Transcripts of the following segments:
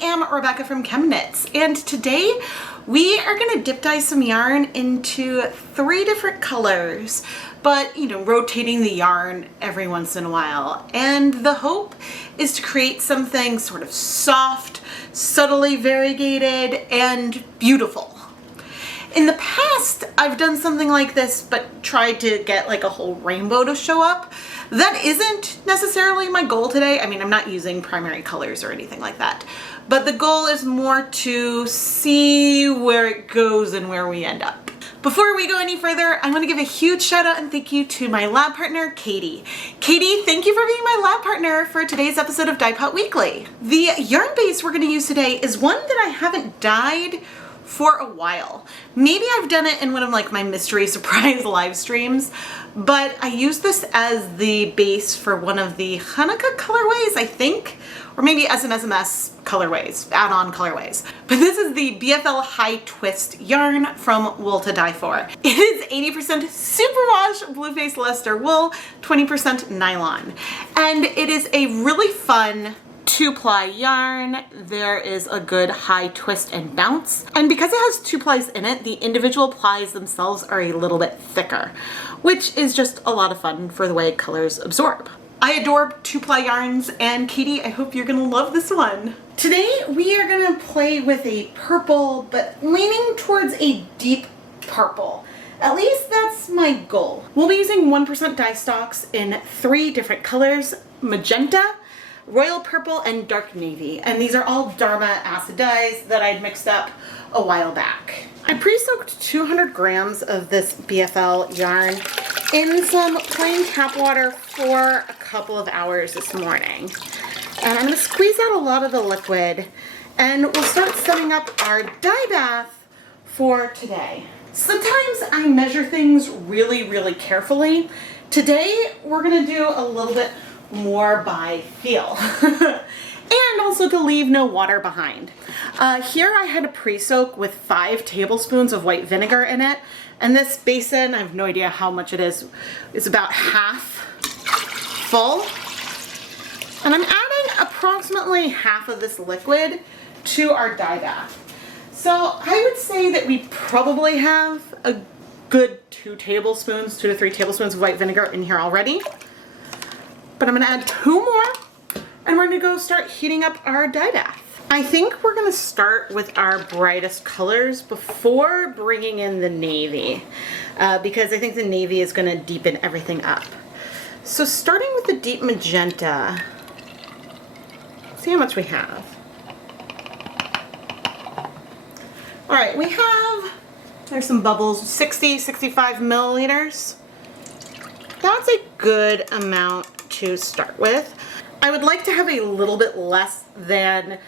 am Rebecca from ChemKnits, and today we are going to dip dye some yarn into 3 different colors, but rotating the yarn every once in a while. And the hope is to create something sort of soft, subtly variegated, and beautiful. In the past, I've done something like this, but tried to get like a whole rainbow to show up. That isn't necessarily my goal today. I mean, I'm not using primary colors or anything like that, but the goal is more to see where it goes and where we end up. Before we go any further, I want to give a huge shout out and thank you to my lab partner, Katie. Katie, thank you for being my lab partner for today's episode of Dyepot Weekly. The yarn base we're going to use today is one that I haven't dyed for a while. Maybe I've done it in one of like my mystery surprise live streams, but I use this as the base for one of the Hanukkah colorways, I think, or maybe SMS colorways, add-on colorways. But this is the BFL High Twist yarn from Wool to Die For. It is 80% superwash blue-faced Leicester wool, 20% nylon. And it is a really fun 2-ply yarn. There is a good high twist and bounce. And because it has 2 plies in it, the individual plies themselves are a little bit thicker, which is just a lot of fun for the way colors absorb. I adore 2-ply yarns, and Katie, I hope you're gonna love this one. Today we are gonna play with a purple, but leaning towards a deep purple. At least that's my goal. We'll be using 1% dye stocks in 3 different colors: magenta, royal purple, and dark navy. And these are all DHarma acid dyes that I'd mixed up a while back. I pre-soaked 200 grams of this BFL yarn in some plain tap water for a couple of hours this morning. And I'm going to squeeze out a lot of the liquid, and we'll start setting up our dye bath for today. Sometimes I measure things really, really carefully. Today we're going to do a little bit more by feel. And also to leave no water behind. Here I had a pre-soak with 5 tablespoons of white vinegar in it, and this basin, I have no idea how much it is about half full. And I'm adding approximately half of this liquid to our dye bath. So I would say that we probably have a good 2 to 3 tablespoons of white vinegar in here already. But I'm going to add 2 more, and we're going to go start heating up our dye bath. I think we're going to start with our brightest colors before bringing in the navy, because I think the navy is going to deepen everything up. So starting with the deep magenta, see how much we have. All right, we have, there's some bubbles, 65 milliliters. That's a good amount to start with. I would like to have a little bit less than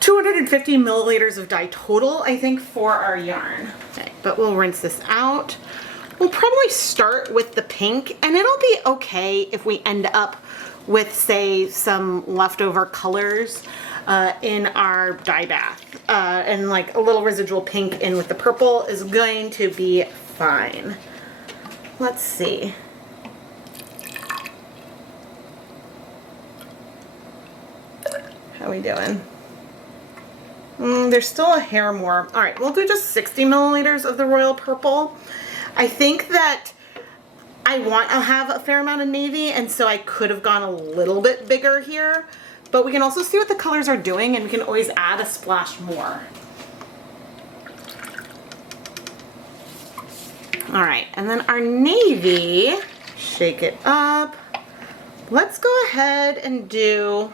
250 milliliters of dye total, I think, for our yarn. Okay, but we'll rinse this out. We'll probably start with the pink, and it'll be okay if we end up with, say, some leftover colors in our dye bath. And like a little residual pink in with the purple is going to be fine. Let's see. How are we doing? There's still a hair more. All right, we'll do just 60 milliliters of the royal purple. I think that I want to have a fair amount of navy, and so I could have gone a little bit bigger here, but we can also see what the colors are doing, and we can always add a splash more. All right, and then our navy, shake it up. Let's go ahead and do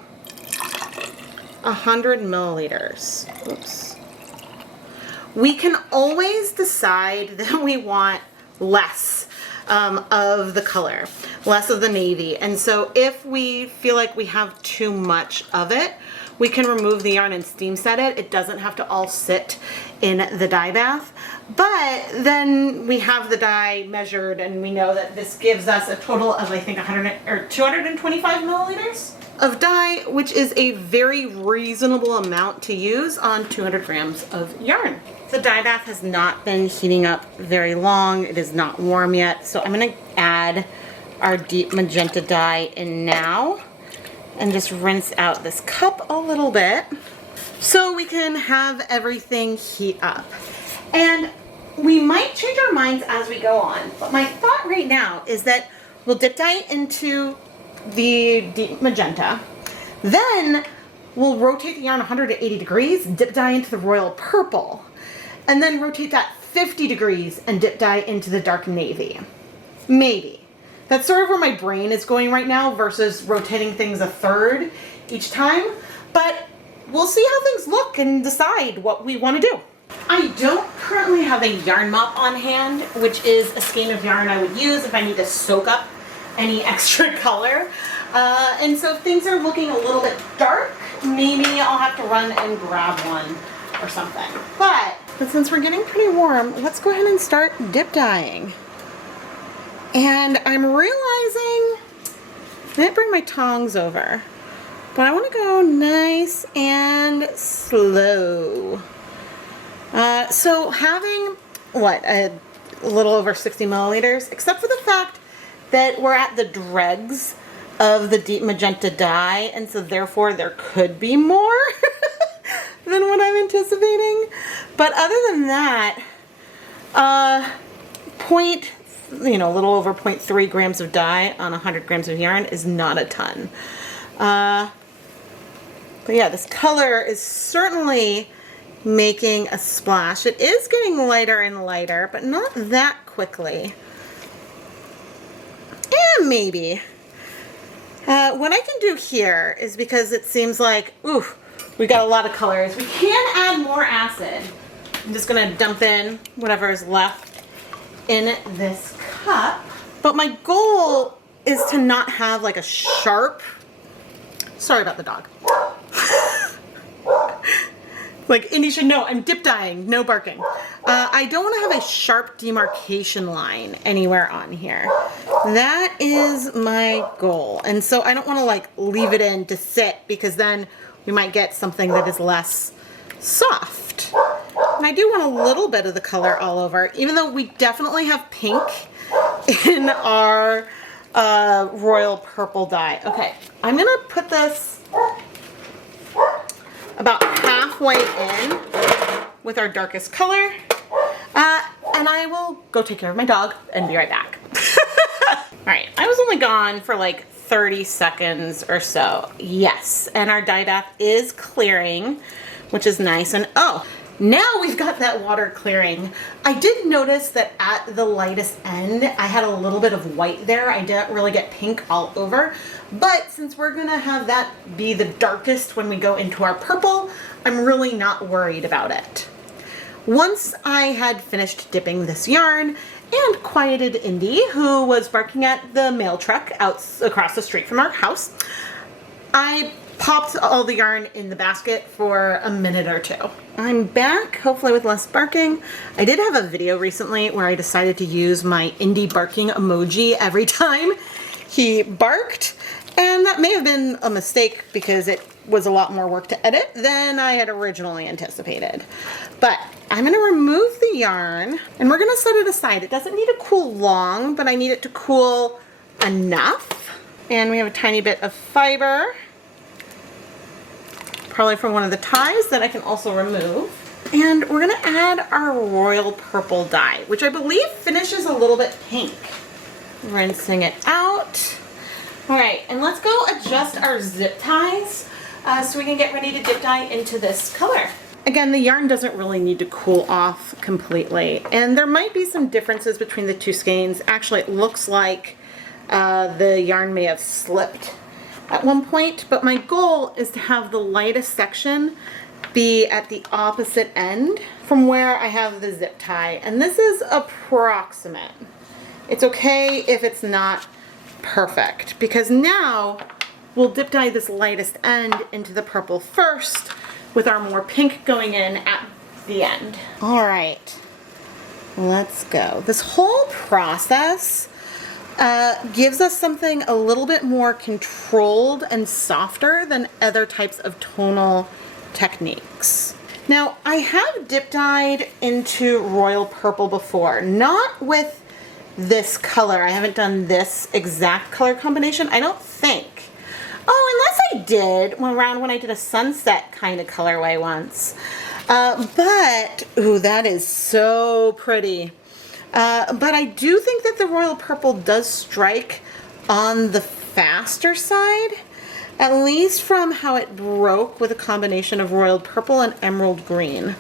100 milliliters. Oops. We can always decide that we want less of the color, less of the navy. And so if we feel like we have too much of it, we can remove the yarn and steam set it. It doesn't have to all sit in the dye bath. But then we have the dye measured, and we know that this gives us a total of, I think, 225 milliliters of dye, which is a very reasonable amount to use on 200 grams of yarn. The dye bath has not been heating up very long. It is not warm yet, so I'm going to add our deep magenta dye in now and just rinse out this cup a little bit. so we can have everything heat up. And we might change our minds as we go on, but my thought right now is that we'll dip dye into the deep magenta, then we'll rotate the yarn 180 degrees, dip dye into the royal purple, and then rotate that 50 degrees and dip dye into the dark navy. Maybe. That's sort of where my brain is going right now versus rotating things a third each time, but we'll see how things look and decide what we want to do. I don't currently have a yarn mop on hand, which is a skein of yarn I would use if I need to soak up any extra color. And so if things are looking a little bit dark, maybe I'll have to run and grab one or something. But since we're getting pretty warm, let's go ahead and start dip dyeing. And I'm realizing I didn't bring my tongs over, but I want to go nice and slow. So having, what, a little over 60 milliliters, except for the fact that we're at the dregs of the deep magenta dye, and so therefore there could be more than what I'm anticipating. But other than that, a little over 0.3 grams of dye on 100 grams of yarn is not a ton. But yeah, this color is certainly making a splash. It is getting lighter and lighter, but not that quickly. And maybe. What I can do here is, because it seems like, ooh, we got a lot of colors, we can add more acid. I'm just gonna dump in whatever is left in this cup. But my goal is to not have like a sharp, sorry about the dog. Like, Indy should know, I'm dip dyeing, no barking. I don't want to have a sharp demarcation line anywhere on here. That is my goal. And so I don't want to like leave it in to sit, because then we might get something that is less soft. And I do want a little bit of the color all over, even though we definitely have pink in our royal purple dye. Okay, I'm going to put this about halfway in with our darkest color, and I will go take care of my dog and be right back. Alright, I was only gone for like 30 seconds or so. Yes, and our dye bath is clearing, which is nice. And oh, now we've got that water clearing. I did notice that at the lightest end, I had a little bit of white there. I didn't really get pink all over. But since we're gonna have that be the darkest when we go into our purple, I'm really not worried about it. Once I had finished dipping this yarn and quieted Indy, who was barking at the mail truck out across the street from our house, I popped all the yarn in the basket for a minute or two. I'm back, hopefully with less barking. I did have a video recently where I decided to use my Indy barking emoji every time he barked, and that may have been a mistake because it was a lot more work to edit than I had originally anticipated. But I'm gonna remove the yarn and we're gonna set it aside. It doesn't need to cool long, but I need it to cool enough. And we have a tiny bit of fiber, probably from one of the ties that I can also remove. And we're gonna add our royal purple dye, which I believe finishes a little bit pink. Rinsing it out. All right, and let's go adjust our zip ties so we can get ready to dip dye into this color. Again, the yarn doesn't really need to cool off completely, and there might be some differences between the two skeins. Actually, it looks like the yarn may have slipped at one point, but my goal is to have the lightest section be at the opposite end from where I have the zip tie, and this is approximate. It's okay if it's not perfect, because now we'll dip dye this lightest end into the purple first, with our more pink going in at the end. All right, let's go. This whole process gives us something a little bit more controlled and softer than other types of tonal techniques. Now, I have dip dyed into royal purple before, not with this color. I haven't done this exact color combination, I don't think. Oh, unless I did around when I did a sunset kind of colorway once. But, ooh, that is so pretty. But I do think that the royal purple does strike on the faster side, at least from how it broke with a combination of royal purple and emerald green.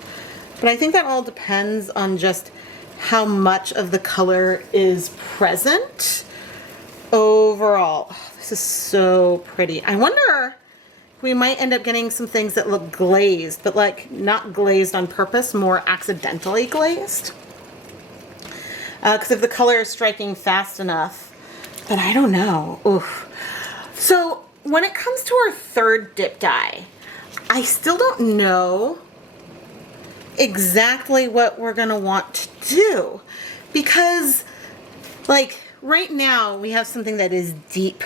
But I think that all depends on just how much of the color is present overall. Oh, this is so pretty. I wonder if we might end up getting some things that look glazed, but like not glazed on purpose, more accidentally glazed. Because if the color is striking fast enough, but I don't know. Oof. So when it comes to our third dip dye, I still don't know exactly what we're gonna want to do, because like right now we have something that is deep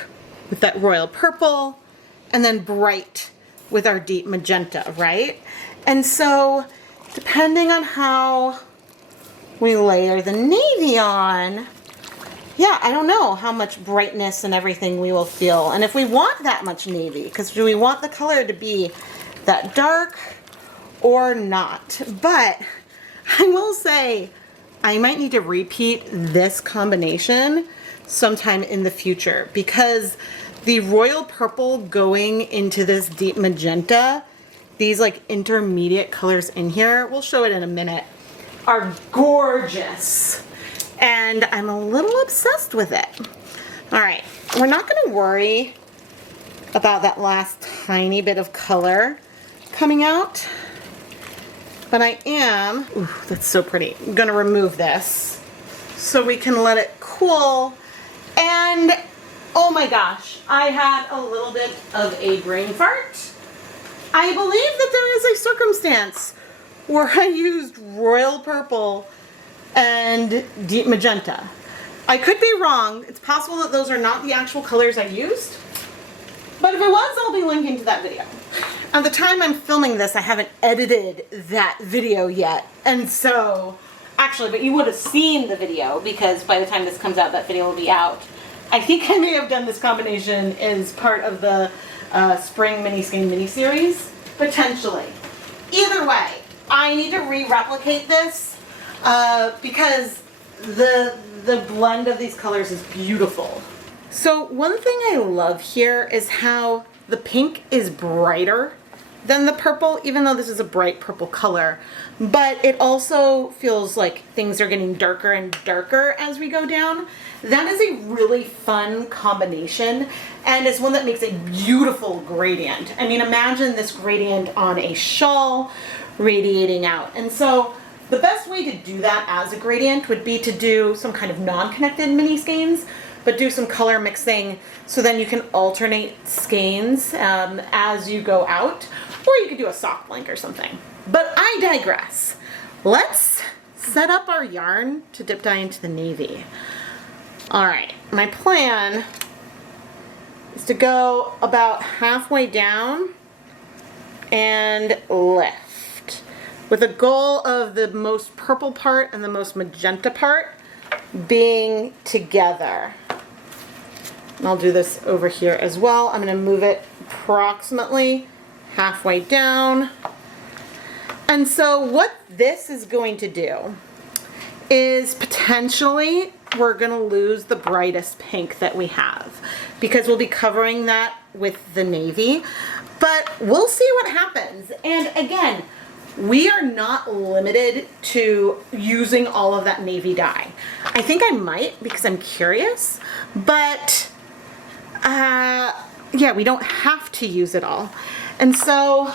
with that royal purple and then bright with our deep magenta, right? And so depending on how we layer the navy on, yeah, I don't know how much brightness and everything we will feel, and if we want that much navy, because do we want the color to be that dark or not? But I will say I might need to repeat this combination sometime in the future, because the royal purple going into this deep magenta, these like intermediate colors in here, we'll show it in a minute, are gorgeous. And I'm a little obsessed with it. All right, we're not gonna worry about that last tiny bit of color coming out, but I am, ooh, that's so pretty. I'm gonna remove this so we can let it cool. And oh my gosh, I had a little bit of a brain fart. I believe that there is a circumstance where I used royal purple and deep magenta. I could be wrong. It's possible that those are not the actual colors I used. But if it was, I'll be linking to that video. At the time I'm filming this, I haven't edited that video yet. And so, actually, but you would have seen the video, because by the time this comes out, that video will be out. I think I may have done this combination as part of the spring mini skein mini series, potentially. Either way, I need to re-replicate this because the blend of these colors is beautiful. So one thing I love here is how the pink is brighter than the purple, even though this is a bright purple color, but it also feels like things are getting darker and darker as we go down. That is a really fun combination, and it's one that makes a beautiful gradient. I mean, imagine this gradient on a shawl radiating out. And so the best way to do that as a gradient would be to do some kind of non-connected mini skeins, but do some color mixing so then you can alternate skeins as you go out, or you could do a soft blank or something. But I digress. Let's set up our yarn to dip dye into the navy. All right, my plan is to go about halfway down and lift, with a goal of the most purple part and the most magenta part being together. And I'll do this over here as well. I'm going to move it approximately halfway down. And so what this is going to do is potentially we're going to lose the brightest pink that we have, because we'll be covering that with the navy. But we'll see what happens. And again, we are not limited to using all of that navy dye. I think I might, because I'm curious, but yeah, we don't have to use it all. And so,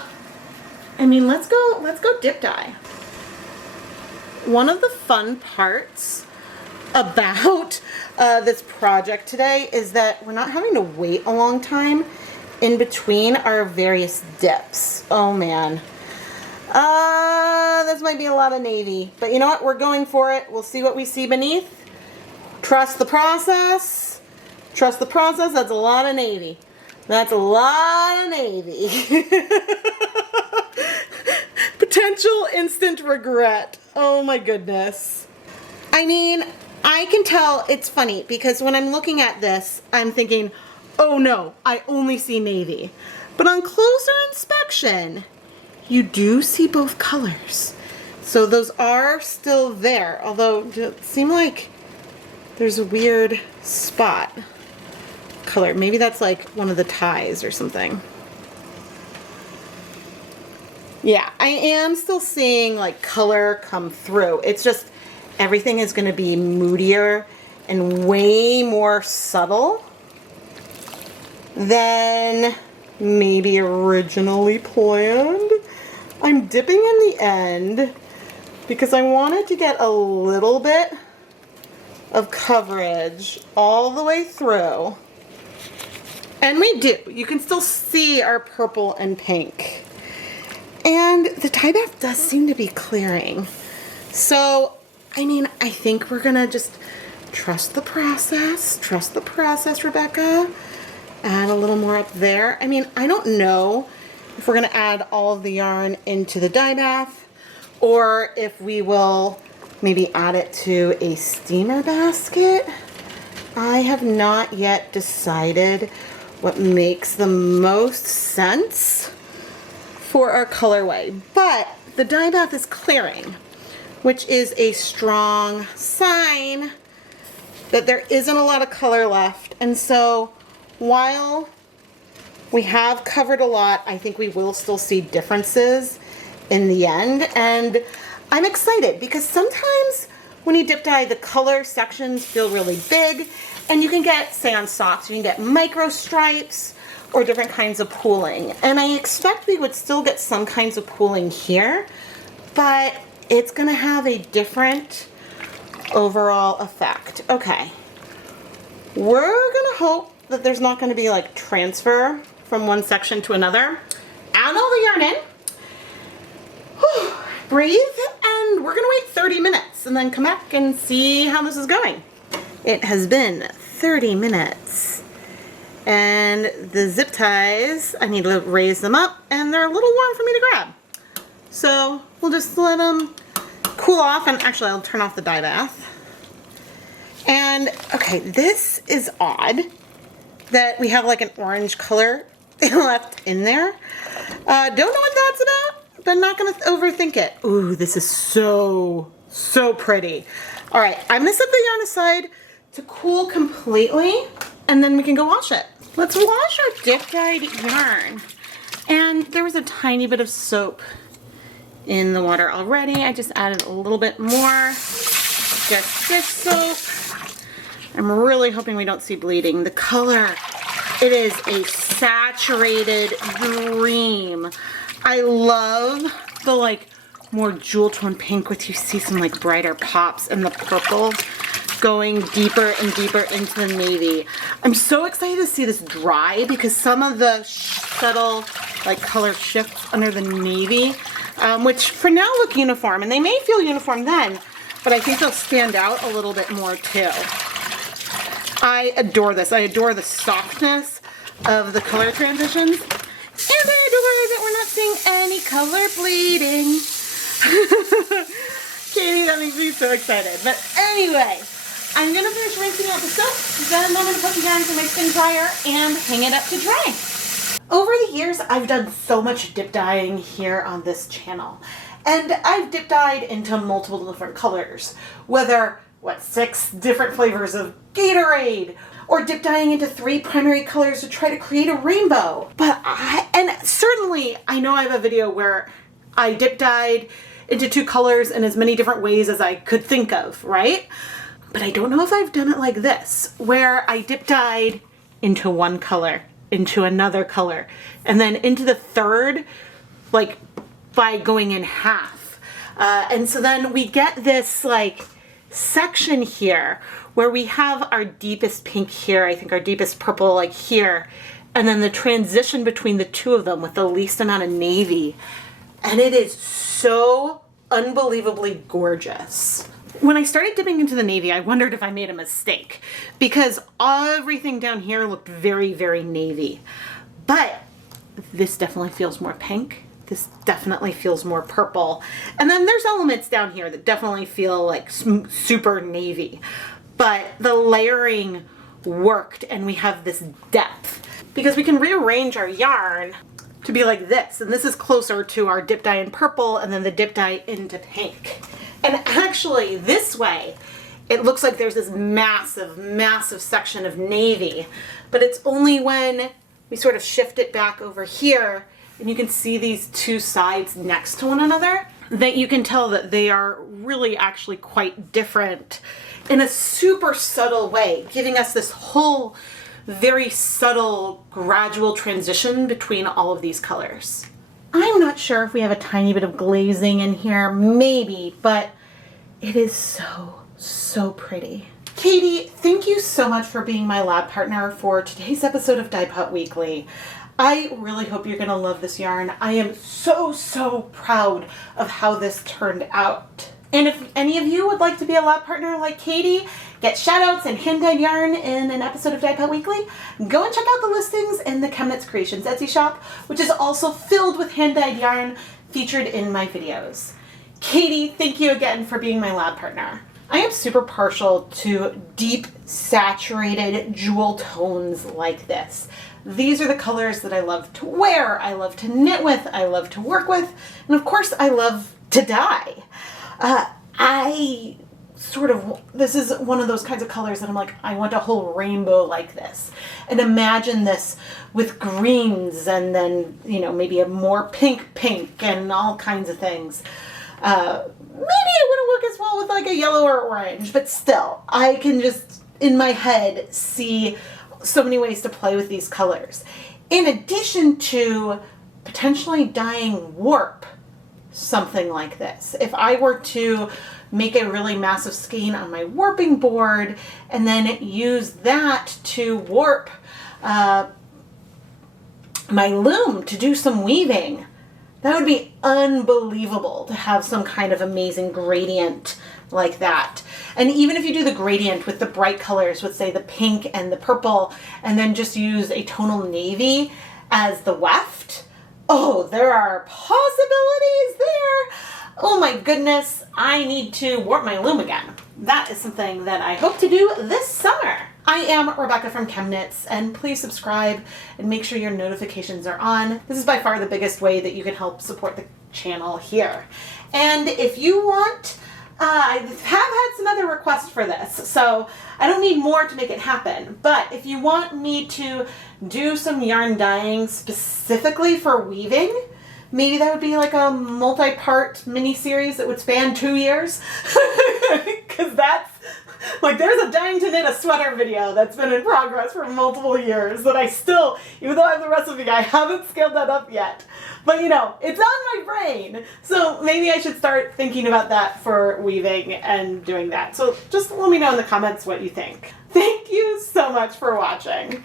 I mean, let's go dip dye. One of the fun parts about this project today is that we're not having to wait a long time in between our various dips. Oh man. This might be a lot of navy, but you know what? We're going for it. We'll see what we see beneath. Trust the process. Trust the process. That's a lot of navy. That's a lot of navy. Potential instant regret. Oh my goodness. I mean, I can tell it's funny because when I'm looking at this, I'm thinking, oh no, I only see navy. But on closer inspection, you do see both colors. So those are still there, although it seems like there's a weird spot color. Maybe that's like one of the ties or something. Yeah, I am still seeing like color come through. It's just everything is going to be moodier and way more subtle than maybe originally planned. I'm dipping in the end because I wanted to get a little bit of coverage all the way through. And we do. You can still see our purple and pink. And the dye bath does seem to be clearing. So, I mean, I think we're gonna just trust the process. Trust the process, Rebecca. Add a little more up there. I mean, I don't know if we're gonna add all of the yarn into the dye bath or if we will maybe add it to a steamer basket. I have not yet decided what makes the most sense for our colorway, but the dye bath is clearing, which is a strong sign that there isn't a lot of color left. And so while we have covered a lot, I think we will still see differences in the end. And I'm excited because sometimes when you dip dye, the color sections feel really big, and you can get, say on socks, you can get micro stripes or different kinds of pooling. And I expect we would still get some kinds of pooling here, but it's gonna have a different overall effect. Okay, we're gonna hope that there's not gonna be like transfer from one section to another. Add all the yarn in, whew, breathe, and we're gonna wait 30 minutes and then come back and see how this is going. It has been 30 minutes. And the zip ties, I need to raise them up, and they're a little warm for me to grab. So we'll just let them cool off, and actually I'll turn off the dye bath. And okay, this is odd that we have like an orange color left in there. Don't know what that's about, but not gonna overthink it. Ooh, this is so pretty. All right, I'm gonna set the yarn aside to cool completely, and then we can go wash it. Let's wash our dip dyed yarn. And there was a tiny bit of soap in the water already. I just added a little bit more, just this soap. I'm really hoping we don't see bleeding. The color, it is a saturated dream. I love the like more jewel tone pink with, you see some like brighter pops, and the purple going deeper and deeper into the navy. I'm so excited to see this dry because some of the subtle like color shifts under the navy, which for now look uniform, and they may feel uniform then, but I think they'll stand out a little bit more too. I adore this. I adore the softness of the color transitions, and I adore that we're not seeing any color bleeding. Katie, that makes me so excited. But anyway, I'm gonna finish rinsing out the soap, then I'm gonna put the yarn in my spin dryer and hang it up to dry. Over the years, I've done so much dip dyeing here on this channel, and I've dip dyed into multiple different colors, whether, 6 different flavors of Gatorade, or dip dyeing into 3 primary colors to try to create a rainbow. And certainly, I know I have a video where I dip dyed into 2 colors in as many different ways as I could think of, right? But I don't know if I've done it like this, where I dip dyed into 1 color, into another color, and then into the third, like by going in half. And so then we get this like section here where we have our deepest pink here, I think our deepest purple like here, and then the transition between the 2 of them with the least amount of navy. And it is so unbelievably gorgeous. When I started dipping into the navy, I wondered if I made a mistake because everything down here looked very, very navy. But this definitely feels more pink. This definitely feels more purple. And then there's elements down here that definitely feel like super navy. But the layering worked, and we have this depth. because we can rearrange our yarn to be like this. And this is closer to our dip dye in purple and then the dip dye into pink. And actually this way, it looks like there's this massive, massive section of navy, but it's only when we sort of shift it back over here and you can see these two sides next to one another that you can tell that they are really actually quite different in a super subtle way, giving us this whole very subtle, gradual transition between all of these colors. I'm not sure if we have a tiny bit of glazing in here, maybe, but it is so pretty. Katie, thank you so much for being my lab partner for today's episode of Dyepot Weekly. I really hope you're gonna love this yarn. I am so proud of how this turned out. And if any of you would like to be a lab partner like Katie, get shoutouts and hand-dyed yarn in an episode of Dyepot Weekly, go and check out the listings in the ChemKnits Creations Etsy shop, which is also filled with hand-dyed yarn featured in my videos. Katie, thank you again for being my lab partner. I am super partial to deep, saturated jewel tones like this. These are the colors that I love to wear, I love to knit with, I love to work with, and of course I love to dye. This is one of those kinds of colors that I'm like, I want a whole rainbow like this. And imagine this with greens and then, you know, maybe a more pink and all kinds of things. Maybe it wouldn't work as well with like a yellow or orange, but still, I can just, in my head, see so many ways to play with these colors. In addition to potentially dyeing warp something like this. If I were to make a really massive skein on my warping board and then use that to warp my loom to do some weaving, that would be unbelievable to have some kind of amazing gradient like that. And even if you do the gradient with the bright colors, with say the pink and the purple, and then just use a tonal navy as the weft, oh, there are possibilities there. Oh my goodness, I need to warp my loom again. That is something that I hope to do this summer. I am Rebecca from ChemKnits, and please subscribe and make sure your notifications are on. This is by far the biggest way that you can help support the channel here. And if you want, I have had some other requests for this, so I don't need more to make it happen. But if you want me to do some yarn dyeing specifically for weaving, maybe that would be like a multi-part mini-series that would span 2 years. Because that's, like, there's a dying to knit a sweater video that's been in progress for multiple years that I still, even though I have the recipe, I haven't scaled that up yet. But you know, it's on my brain. So maybe I should start thinking about that for weaving and doing that. So just let me know in the comments what you think. Thank you so much for watching.